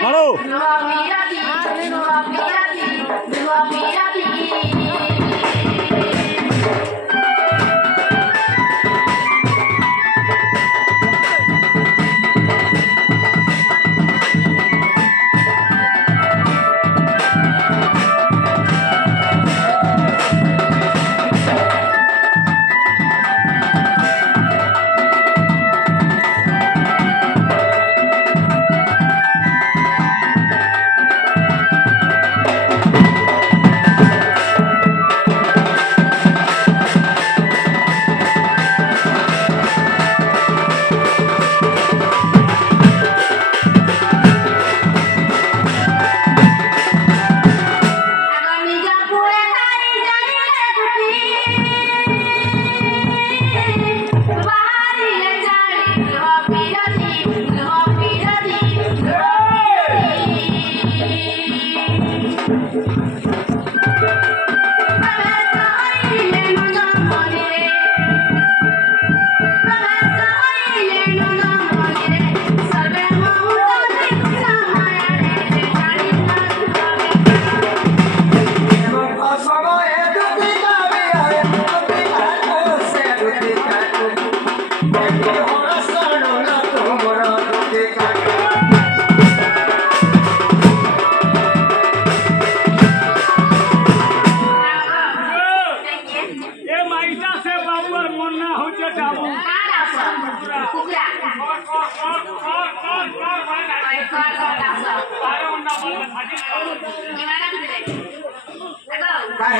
Hello.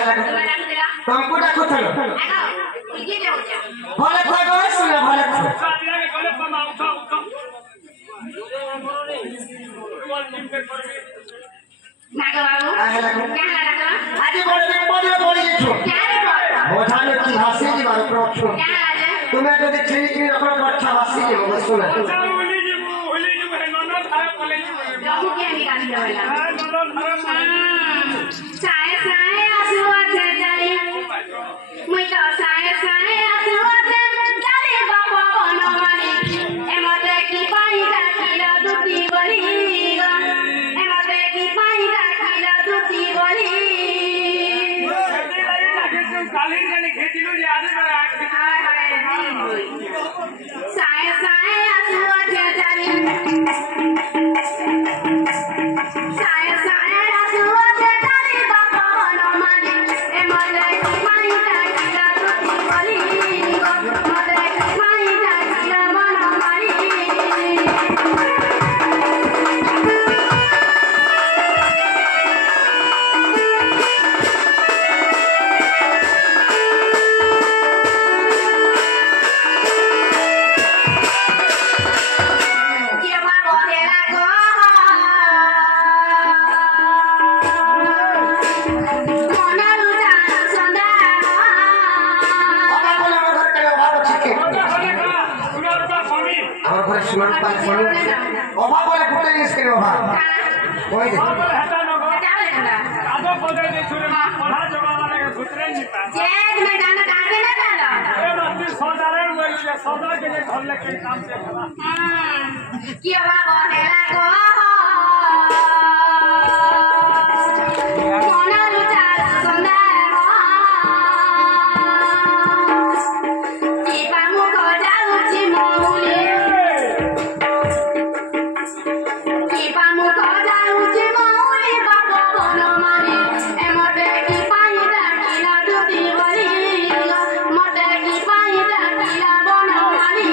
तुमको डाको चलो भले कोई कोई सुना भले नागा बाबू क्या लगा आज बड़े दिन बड़े बड़ी छो क्या रे बोझाने की हंसी की बात करो छो क्या आज तुम्हें जो देखी कि रखो अच्छा हंसी की वो सुना होली जी है नोनो थारे कॉलेज बाबू क्या निकाल दिया वाला साए साए आसुआ से जारी मुई तो साए साए आसुआ से जारी बाबा बनो मारी एमते की पाई डाकिला दुती बली एमते की पाई डाकिला दुती बली कालीन जने खेतिलो जे आदे पर हाय हाय साए साए आसुआ से जारी साए साए आसुआ से जारी बाबा बनो मारी एमते की पाई डाकिला दुती बली एमते की पाई डाकिला बनो मारी Kia ba bo de la go Mona ruja sonda बाबा बोले मगर करे बाबा छिके सुना रुपया स्वामी আমার ঘরে সুমান পাল ফোন বাবা বলে ফুটে গেছে রে বাবা কই দে बोले हटा नो गो Tahu le kanda आदो पदे दे छुरे पढ़ा जवाना लगे भुतरे निता Jed me dana kaage na dala ए मस्ती सौदारे बोल जे सौदा के लिए घर लेके काम से खड़ा Kia ba bo de la go Mona ruja sonda Iba mu ko dauchi muli Iba mu ko dauchi muli babo bono mari emote ki pai dakila duti bali mote ki pai dakila bono mari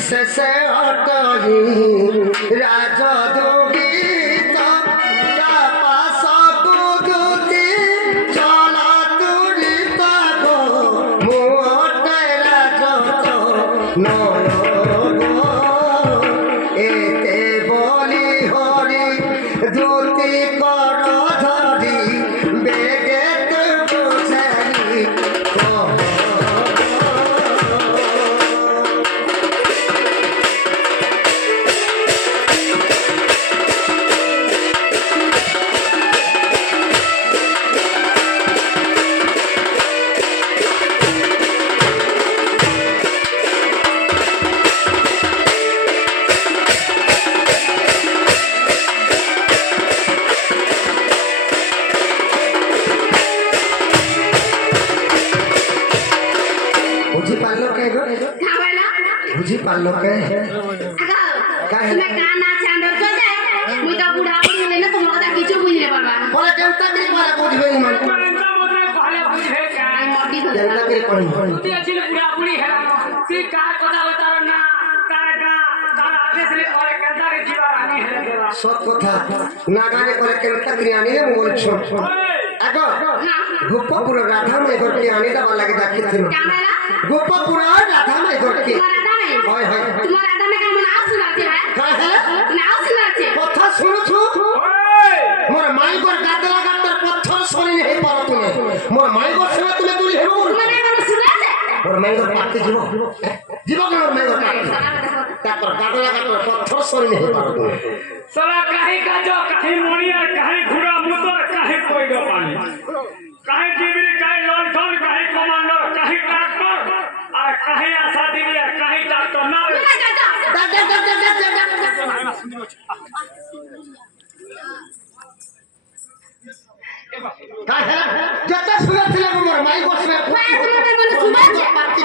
শেষে অটহি রাজদুগীত tapas দুদুতি চলা তুরিত গো মুহূর্তে রাজত নয় গো এতে বলি হরি দুতি কর ধরি বেগে বুঝারি বুঝি পারলো কে গো বুঝি পারলো কে তুমি কানা চাঁদর চলে মুই তো বুড়া বুড়ি না তোমার কথা কিছু বুঝলে পারবা বলে কেনটা করে বলে বুঝবে ইমান এন্টা মধ্যে ভালো বুঝে আমি মটি ধরে কেনটা করে কই তুই আছিল পুরা পুরি হেলা তুই কার কথা হতার না তার আদেশ লে করে কেদারে জীবা রানী হেলে দেবা সব কথা না গানে করে কেনটা করে আনিলে মু বলছো আগো গোপপুর রাধা মাই ঘরকে আনি দেবা লাগে ডাকিছিল ক্যামেরা গোপপুর রাধা মাই ঘরকে তোমার আদামে হয় হয় তোমার আদামে কেমন আওয়াজ আছে হ্যাঁ কাই হ্যাঁ না আওয়াজ আছে কথা শুনছো ওই মোর মাই ঘর গাদলা গাদর পথর শরীর হে পারো তুমি মোর মাই ঘর সেবা তুমি তুলি হেবো মানে কেমন শুনে আছে মোর মাই ঘর পাতে জীব জীব কেন মোর মাই ঘর পাতে তারপর গাদলা গাদর পথর শরীর হে পারো তুমি সালা কাহি কাজো কাহি মনিয়া কাহি ঘুরা মুতর কাহি কইলো পানি কাহি ডিবরি কাহি লন্ঠন কাহি কমান্ডার কাহি ট্রাক্টর আর কাহি আশা দিবিয়া কাহি ট্রাক্টর না রে কাই হ্যাঁ যেটা শুনেছিল মোর মাই ঘর সেবা তোমার মনে শুনে আছে পাতে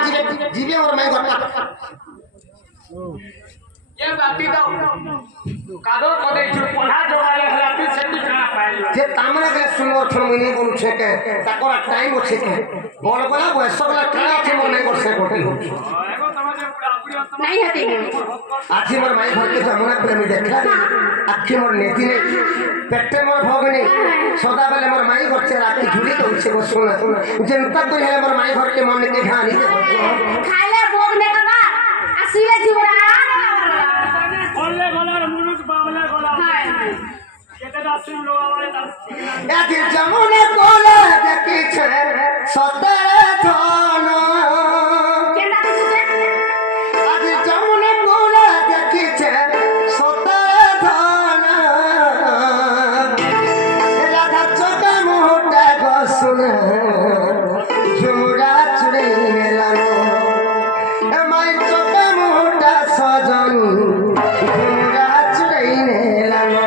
জীবে মোর মাই ঘর পাতে ये बाती दाও কাদর কদে চু পড়া জোগালে হলা তুই সেটি না পাইলো যে তামরা গলে শুনো ছমিনি বলছে কে তাকর টাইম আছে কে বল বলা বয়স গলা খেলা আছে মোর মাই ঘর সেবা করতে এগো তোমাদের পুরা পুরি नहीं हती আজি মোর মাই ঘরকে যমুনা করে আমি দেখলা আখি মোর নেতি নেই পেটে মোর ভগনি সদা বেলে মোর মাই ঘর চে রাখি ঝুলি দউছে গো শোনা শোনা জনতা কই হেলে মোর মাই ঘরকে মনে কে ঘানি দে खाले भोग ने का আসিলে জীবরা বললে গলার মুলুক বাবলে গলা हाय কেতে দাসিম লোয়ালে দাস আজি যমুনা কোলে দেখিছে সতে ধন केंदा दिसते আজি যমুনা কোলে দেখিছে সতে ধন রাধা চোখে মুহূর্তে গো শুনে ঝুমুরা চুড়ে মেলানো মাই চোখে মুহূর্তে সজন ঝুমুরা চুড়ে মেলানো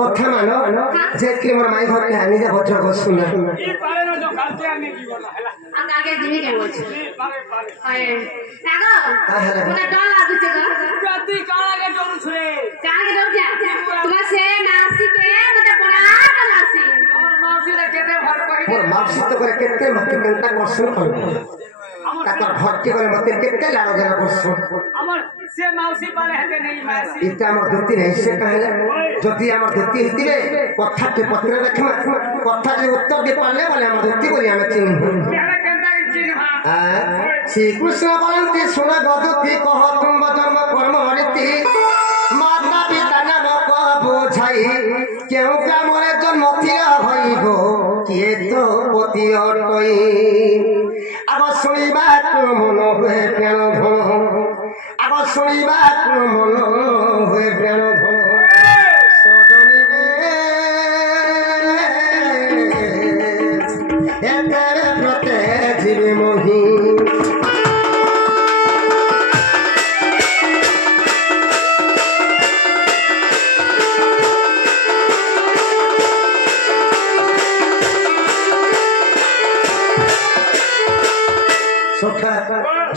কথা মানো যে কি মোর মাই ঘরে আনি যা বচ্চ গো শুনে ই পারে না তো কালকে আমি দিব না হেলা আগে দিবি কে বলছ ই পারে পারে আয়ে নাগো মনে ডর লাগুছে গো তুই কার আগে ডরু ছুরে কাকে ডর যা তোমার সে নাসি কে মতে পড়া নাসি আমার মাউসিটা কেতে ভার করি মোর মাপসি তো করে কেতে মতে কেনতা করছন করব তাকর ভর্তি করে মতে কেতে লাড়ো জানা করছন আমার সে মাউসি পারে হেতে নেই মাসি এটা আমার ধুতি নেই সে কহে যদি আমার ধুতি হইতিবে কথাতে পত্রে রাখমা কথা যে উত্তর দিয়ে পারলে বলে আমার ধুতি বলি আমি চিনব হেলা কেনতা চিনহা শ্রীকৃষ্ণ বলନ୍ତି ଶୁଣ ଗଦୁତି କହ ତୁମ୍ବ ଜନ୍ମ କର୍ମ ହରିତି ମାତା ପିତା ନାମକ ବୁଝାଇ କେଉଁ ଗ୍ରାମରେ ଜନ୍ମ ଥିଲ ହଇବ କିଏ ତ ପତି ଅଟଇ ଆଗ ଶୁଣିବାକୁ ମନ ହୁଏ ପ୍ରାଣ ଧନ ଆଗ ଶୁଣିବାକୁ ମନ ହୁଏ ପ୍ରାଣ ଧନ ସଜନିବେ ଏତେ ପ୍ରତେ ଯିବେ ମୋହି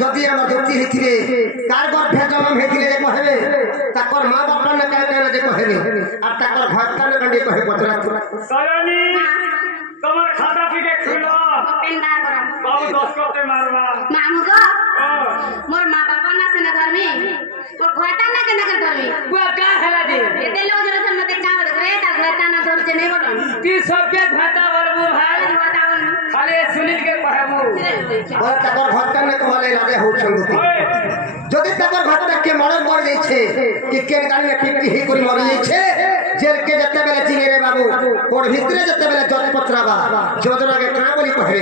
যদি আমার ধুতি হইতিবে কার গর্ভে জন্ম হইতিলে কহেবে তাকর মা বাপা না কার কার যে কহেবে আর তাকর ঘর কানে কানে কহে পচরা সরনি তোমার খাতা থেকে খুলো পেন্ডা করা বাবু 10 করতে মারবা মামু গো মোর মা বাবা না সে না ধর্মী মোর ঘরটা না কেন করে ধর্মী বুয়া কা হেলা দে এতে লোক যখন মতে কাম করে তা ঘরটা না ধরছে নেই বলন কি সবকে ভাতা বলবো ভাই খালি সুনীল কে কহেবো আর তাকর ঘর কানে কহলে রাজে হউছন ধুতি যদি তাকর ঘরটা কে মরণ করে দিয়েছে কি কেন কানে পিটি হি করি মরি যাইছে জেল কে যেতে বেলে চিনে রে বাবু কোর ভিতরে যেতে বেলে জজ পত্রাবা যোজনাকে কা বলি কহে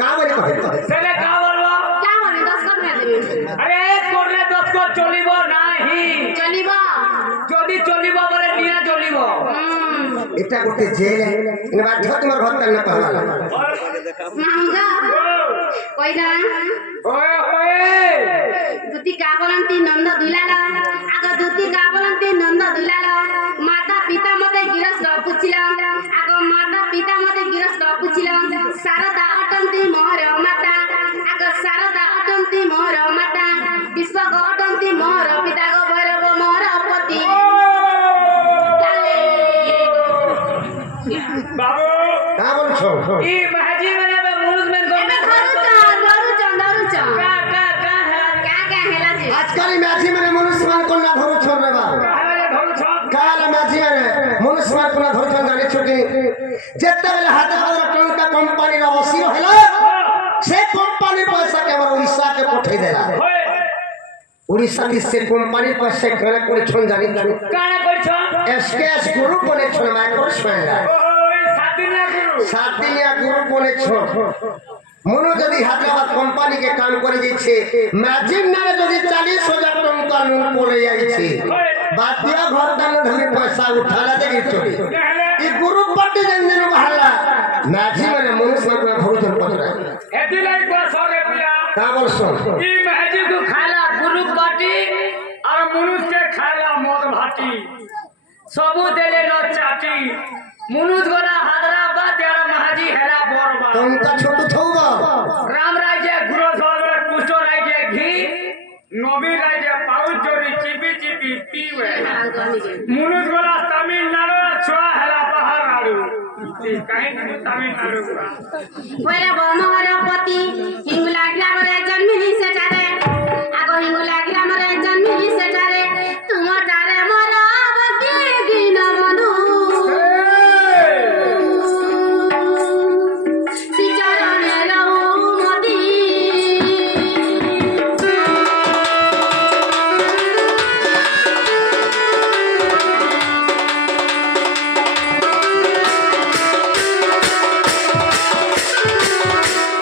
কা বলি কহে সেলে কা বলবো কা বলি 10 কর মে দিবি আরে করলে 10 কর চলিব নাহি চলিব যদি চলিব বলে নিয়া চলিব এটা গোটে জেল ইনে বাধ্য তোমার ঘর কানে কহলা মামু গো কই দা ওয়ে ওয়ে দুতি কা বলন্তি নন্দ দুলাল আগ দুতি কা বলন্তি নন্দ দুলাল মাতা পিতা মতে গিরস্ত পুছিল আগ মাতা পিতা মতে গিরস্ত পুছিল শারদা অটন্তি মোর মাতা আগ শারদা অটন্তি মোর মাতা বিশ্বক অটন্তি মোর পিতা গো ভৈরব মোর পতি বাবু কা বলছো ই মাঝি মানে মুরুজ মেন এবে ধরুছ কা হেলা কা হেলা যে আজকাল ম্যাচি মানে মনুষ্যমান কন্যা ধরুছন রে বা হেলা ধরুছ কাল ম্যাচি মানে মনুষ্যমান কন্যা ধরুছন জানিছ কি যেତେବେଳେ হায়দ্রাবাদর টঙ্কা কোম্পানির অসির হেলা সে কোম্পানি পয়সা কে আমার উড়িষ্যা কে পঠাই দেলা ওয়ে উড়িষ্যা কি সে কোম্পানির পয়সা কেনা করেছন জানি কানা করছ এসকেএস গ্রুপ বনেছন মাইক্রো স্পেন্ডা ওই সাতিনা গুরু সাতিনিয়া গ্রুপ বনেছন মনো যদি হায়দ্রাবাদ কোম্পানি কে কাম করে দিচ্ছে ম্যাজিক নারে যদি 40,000 টঙ্কা নুন পড়ে যাইছে বাদ্য ঘর দান ধরে পয়সা উঠালা দেখি চলে এই গ্রুপ পার্টি জেন বাহালা ম্যাজি মানে মনুষ্য মানে ভোজন পত্র হেদি লাই কো সরে পিয়া কা বলছো ই মাঝি কো খালা গুরু পাটি আর মনুষ কে খালা মদ ভাটি সবু দেলে ন চাটি মনুষ গোলা হায়দ্রাবাদ আর মাঝি হেরা বরবা টঙ্কা ছোট থৌব রাম রাজ্যে গুরু সরবে কুষ্ঠ রাজ্যে ঘি নবী রাজ্যে পাউচ জরি চিপি চিপি পিবে মনুষ গোলা তামিলনাড়ু ছোয়া হেলা পাহাড় কাহিনী তামিলনাড়ু ভৈরব মোর পতি হিঙ্গুলা গ্রামরে জন্মিলি সেটারে আগ হিঙ্গুলা গ্রামরে জন্মিলি সেটারে তুমটারে মোর বকি দিন বন্ধু শ্রীচরণে রহু মতি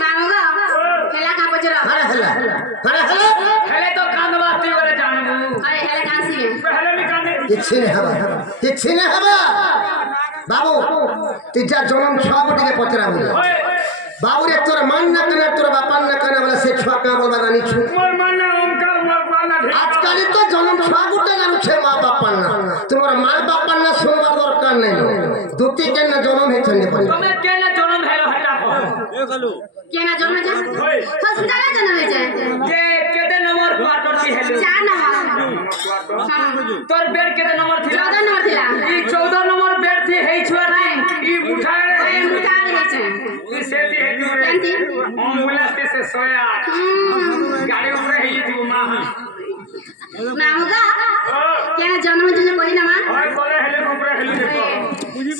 মামু গো হেলা কা পচরা আরে হেলা আরে হেলা হেলে তো কান্দবাতি বলে জানবু আরে হেলা কাসিবে হেলে মি কান্দে କିଛି ନା ହବା ବାବୁ তুই যা জনম ছুয়া বটিকে পচরাবু ওই বাবুরে তোর মান না কেনা তোর বাপার না কেনা বলে সে ছুয়া কা বলবা জানিছু মোর মানে ওমকার মোর পালা आजकल तो जन्म छुआ गुटे जानुछे माँ बापा ना तुम्हारा माँ बापा ना सुनवा दरकार नहीं दुती के ना जन्म है छने पर तुम्हें केना जन्म हेलो हटा केना जन्म जा हॉस्पिटल में जन्म है जे केते नंबर क्वार्टर थी हेलो 4 नंबर हां तोर बेड केते नंबर थी 14 नंबर थिला ई 14 नंबर बेड थी हे छुआ ई उठाए रे उठाए छे ई सेती है केंती एम्बुलेंस से सोया गाड़ी ऊपर है थी मां नामुगा केना जन्म तुझे पहिला मां ओए बोले हेले ऊपर हेले देखो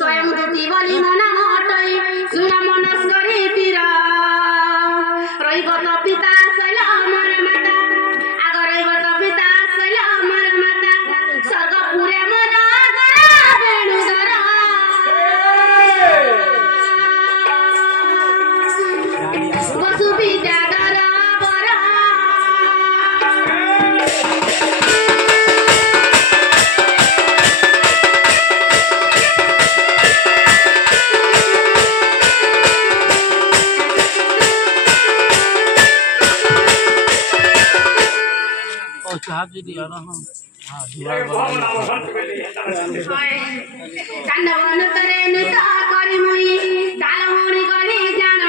स्वयं दुती बोली मना हटई सुन मनस करी तीरा रहिब त पिता सैला अमर माता आग रहिब त पिता सैला अमर माता स्वर्ग पुरे मरा गरा बेणु दरा बसु विद्या दरा बरा साहब जी दिया ना हम हां ये भावना वसंत के लिए कांडवन करे निता करी मुई तालमुनी करी जान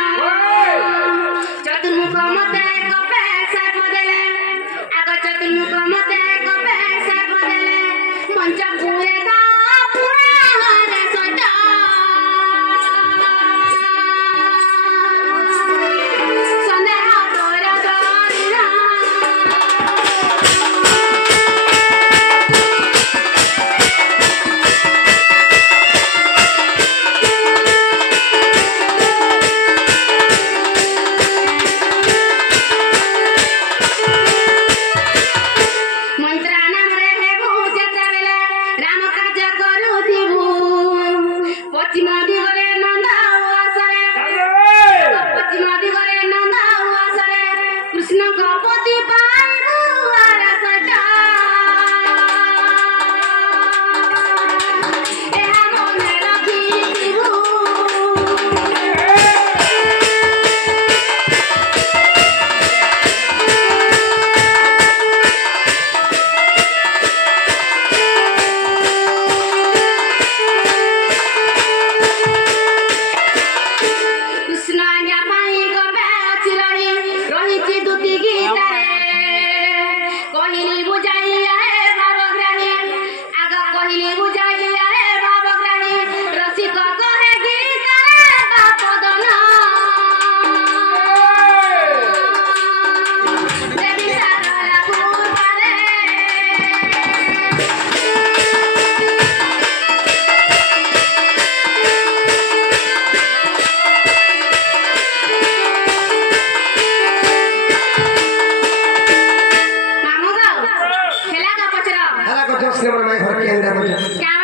चतुर्मुख मते कपे से बदले आग चतुर्मुख मते कपे से बदले मंच पूरे दा पूरा रे सटा संदेह तोरा दरिना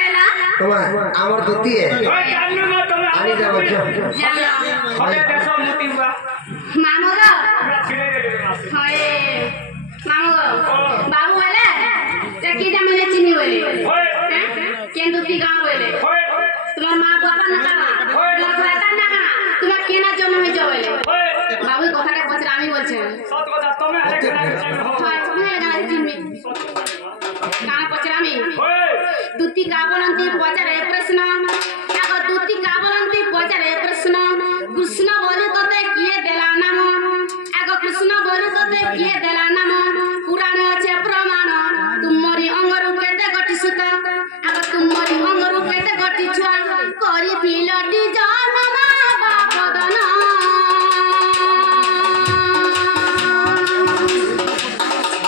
आमर दुती है आनी जा बच्चो हटे देशो मोती हुआ मामूगा छिले गेले होए मामूगा बाबू वाला चकी जा मैंने चिनी बोले केन दुती गांव बोले तुम्हार मां बाबा ना कहा तुम्हार भाता ना कहा तुम्हार केना जन्म में जो बोले बाबू কথাটা পছরা আমি বলছি सत কথা তুমি হয় তুমি এখানে চিনবি কানা পছরা আমি দুতি গাবলন্তি পছরে প্রশ্ন আগ দুতি গাবলন্তি পছরে প্রশ্ন কৃষ্ণ বলে তোতে কিয়ে দেলা নাম আগ কৃষ্ণ বলে তোতে কিয়ে দেলা নাম পুরাণ আছে প্রমাণ তুমরি অঙ্গরু কেতে গটি সুত আগ তুমরি অঙ্গরু কেতে গটি ছুয়া করি পিলটি জন্ম মা বাপ দন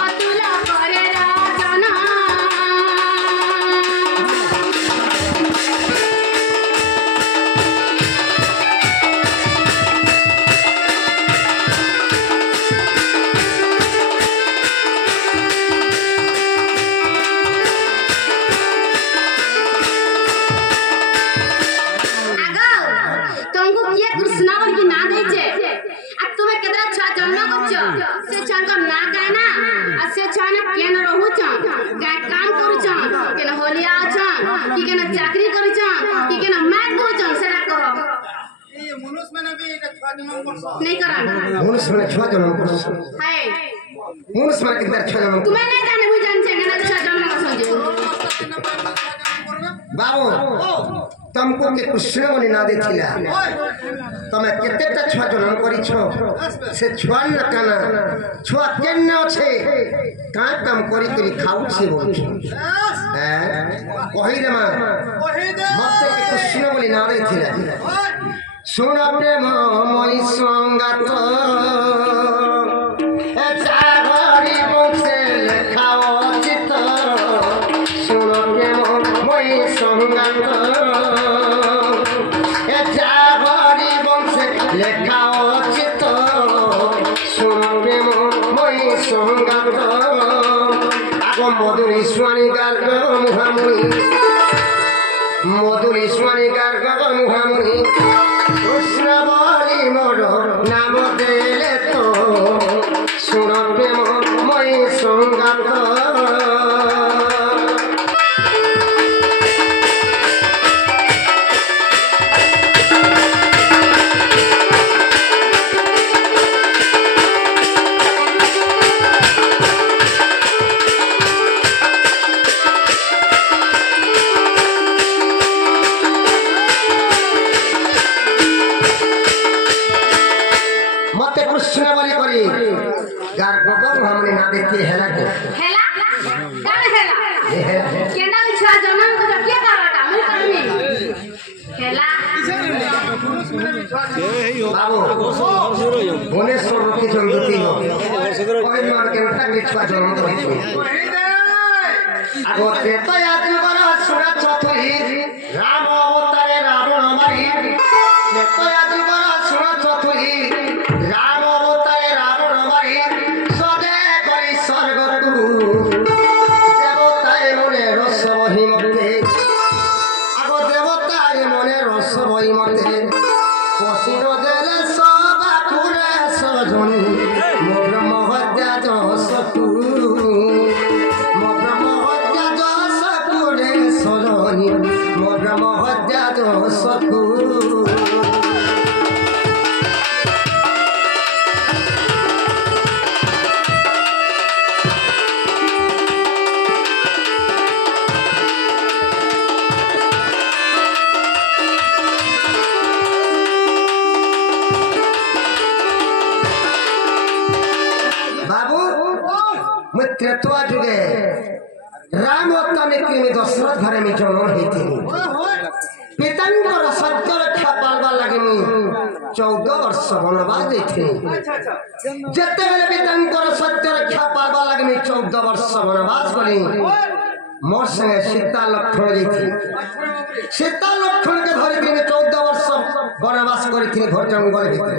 অতুল করে রাজনা तुमको किए कृष्णा बोल की ना देचे अब तुम्हें केतरा छा जन्म करछो से छान का ना काहे ना आ से छान केन रहू छ गाय काम करू छ केन होलिया छ कि केन चाकरी करू छ कि केन मैथ करू छ सेटा कह ये मनुष्य माने भी एटा छुआ जन्म करछ नहीं करा मनुष्य में छुआ जन्म करछ हाय मुंस मार के दर छजम तुम्हें नहीं जाने भी जान चाहिए ना अच्छा जन्म का सोचो बाबू तुमको के कृष्ण मनी ना देथिला तमे केतेटा छुआ जन्म करिछो से छुआ न काना छुआ केन अछि का काम करी करी खाउ छी बोल कहि रे मां मते के कृष्ण मनी ना देथिला सुन प्रेम मोई संगात ए चागरी मुसे लेखाओ चित सुन प्रेम मोई संगात ए चागरी मुसे लेखाओ चित सुन प्रेम मोई संगात आगो मधुरी स्वाणी गार्ग मुहामुनि मधुरी स्वाणी गार्ग मुहामुनि कृष्ण बोली मोर नाम देले तो सुन प्रेम मई संगात मते कृष्ण बोली करी गार गोबर हमने ना देखी हेला के हेला कौन हेला केना अच्छा जन्म को जब क्या करता मैं करनी हेला बाबू भुवनेश्वर की जंगती हो कोई मान के उठा के छुआ जन्म करी आगो तेता याद करो सुरा चतुरी राम अवतारे रावण मारी तेता याद करो सुरा चतुरी राम अवतारे रावण मारी सदे करी स्वर्ग तू देवताए मने रस बही मते आगो देवताए मने रस बही मते पसिन देले सबा कुरे सजन मो ब्रह्म हत्या जसतु मो ब्रह्म हत्या जसकुरे सजनी मो ब्रह्म हत्या जसतु बाबू मित्र तो जुगे राम तने कि दशरथ घरे में जन्म हेती पितांकर सत्य रक्षा पालवा लगे मु 14 वर्ष वनवास देथि जते बेले पितांकर सत्य रक्षा पालवा लगे मु 14 वर्ष वनवास गली मोर संगे सीता लक्ष्मण जेथि सीता लक्ष्मण के धरि दिन 14 वर्ष वनवास करिथि घर जंगल भितर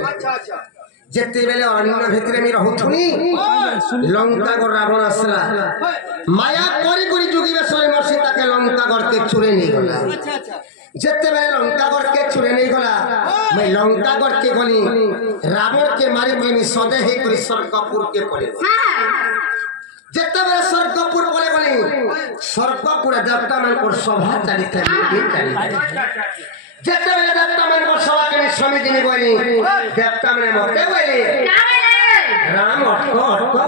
जेते बेले अरण्य भितर में रहथुनी लंका को रावण असला माया करी करी जुगी बेसले मोर सीता के लंका घर के चुरे नहीं गला जेते बेले लंका घर के चुरे नहीं गला मैं लंका घर के गली रावण के मारी में सदे हे करी स्वर्गपुर के पड़े जेते बेले स्वर्गपुर बोले गली स्वर्गपुर देवता मन को सभा चलित जेते बेले देवता मन को सभा के स्वामी जी ने बोली देवता मन मते बोली राम अटको अटको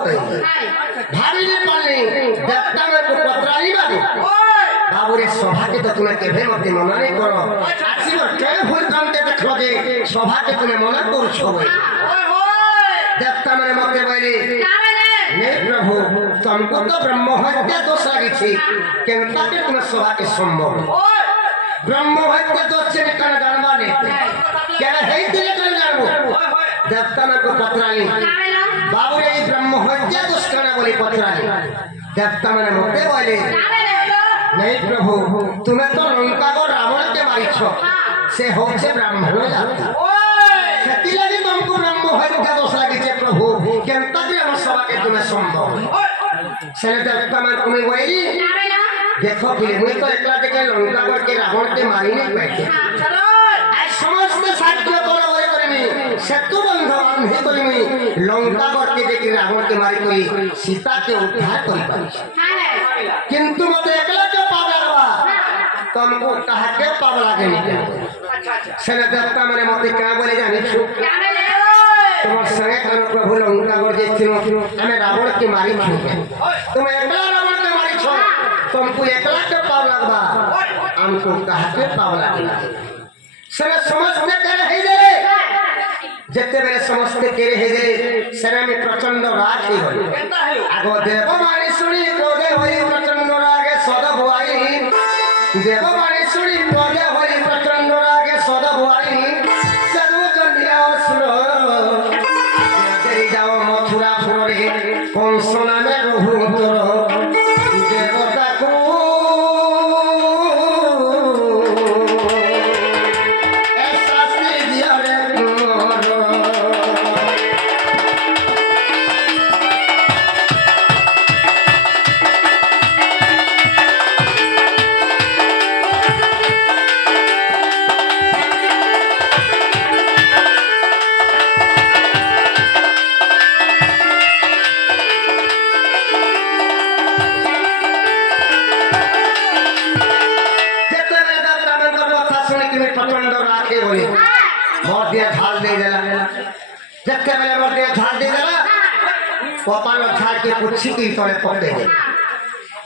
भाभी ने पाली देवता मन को पत्राई बारी बाबू रे सभा के तो तुम्हें केभे मते मना नहीं करो आसी को के भूल काम के देखो जे सभा के तुम्हें मना करू छो देवता मन मते बोली नहीं प्रभु तुमको तो ब्रह्म हत्या दोष लगी थी केनता के तुम्हें सभा के संभव ब्रह्म हत्या दोष से निकल जानवा नहीं क्या है तेरे कर जानवो देवता मन को पत्राली बाबू रे ब्रह्म हत्या दोष करना बोली पत्राली देवता मन मते बोले नहीं प्रभु तुम्हें तो लंका को रावण के मारी छो से हो से ब्राह्मण जाता सेती लगी तुमको ब्रह्म हत्या दोष लगी छे प्रभु केनता के हम सभा के तुम्हें संभव से देवता मन तुम्हें बोली देखो फिर मुझे तो एकला देखे लंका को के रावण के मारी नहीं बैठे आज समस्त साध्य तोड़ा होए करनी सेतु बंध बांधे करनी लंका को के देखि रावण के मारी कोई सीता के उद्धार कर पाई किंतु मते एकला के पावला तुमको कहा के पावला के नहीं सेना देवता माने मते क्या बोले जाने छु तुम्हारे संगे करो प्रभु लंका को देखिनो हमें रावण के मारी तुम एकला रावण के मारी छो तुमको एकला के पाव लगवा हमको कहा के पाव लगवा सने समझते करे हे दे जते बेले समझते करे हे दे सने में प्रचंड राग ही होई आगो देव मारी सुनी कोदे होई प्रचंड रागे सद भुआई देव मारी सुनी कोदे होई प्रचंड रागे सद भुआई सदु जनिया सुनो तेरी जाओ मथुरा पुरे कौन सोना में रहू तोरो देवता को ऐसा से दिया रे मोरो जत्ते बेले मोटे झाड़ दे देला कपाल झाड़ के पुच्छी की तले पकड़े दे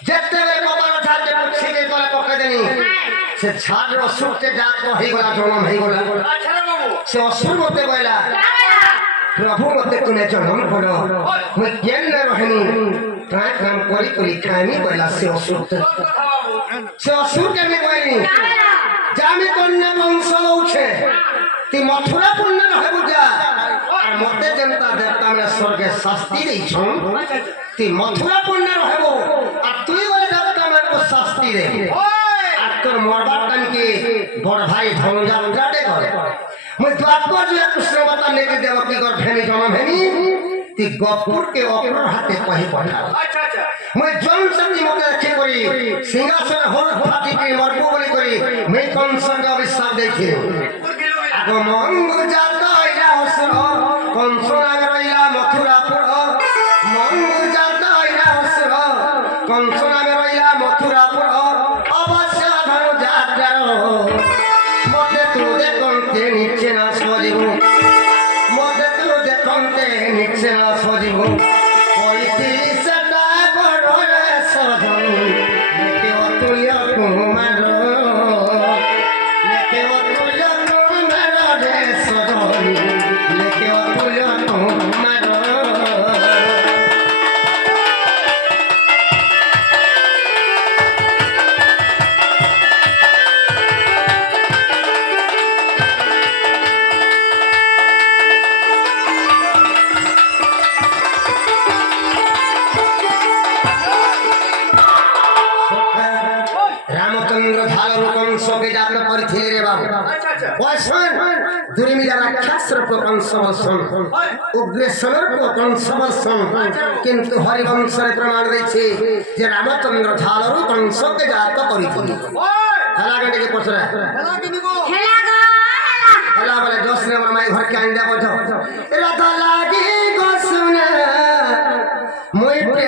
जत्ते बेले कपाल झाड़ के पुच्छी के तले पकड़े देनी से झाड़ रो सुख के जात को ही गला जन्म ही गला से असुर मते गला प्रभु मते तूने जन्म करो मैं ज्ञान न रहनी काय काम करी करी खानी गला से असुर के में गईनी जामी कन्या वंश उठे ती मथुरा पुण्य रहे बुझा और मते जनता देवता में स्वर्गे शास्ति दै छन ती मथुरा पुण्य रहबो और तुई बोले देवता में को शास्ति दे और तोर मरबा तन के बड़ भाई धनजा उजाड़े करे मैं द्वापर जो कृष्ण बता लेके देवकी कर भेनी जन्म भेनी ती गपुर के अपुर हाथे कहि पठा मैं जन शक्ति मते रखे करी सिंहासन होर फाटी के मरबो बोली करी मैं कौन संग अभिशाप देखी आगो मंग जाता इला असुर कंसना रइला मथुरापुर मंग जाता इला असुर कंसना रइला मथुरापुर अवश्य धनु जातरो मते तू देखंते नीचे ना सजीबु मते तू देखंते नीचे ना सजीबु कोइती सदा बड़ सजन के अतुल्य कुमार लेके अतुल्य किंतु हरिवंश प्रमाण दैछे जे रामचंद्र झालरू कंस के जात करिथिले हला गडे के पछरा हला बोले 10 नंबर माई घर के आंडा बजो राधा लागी गोसुना मोई पे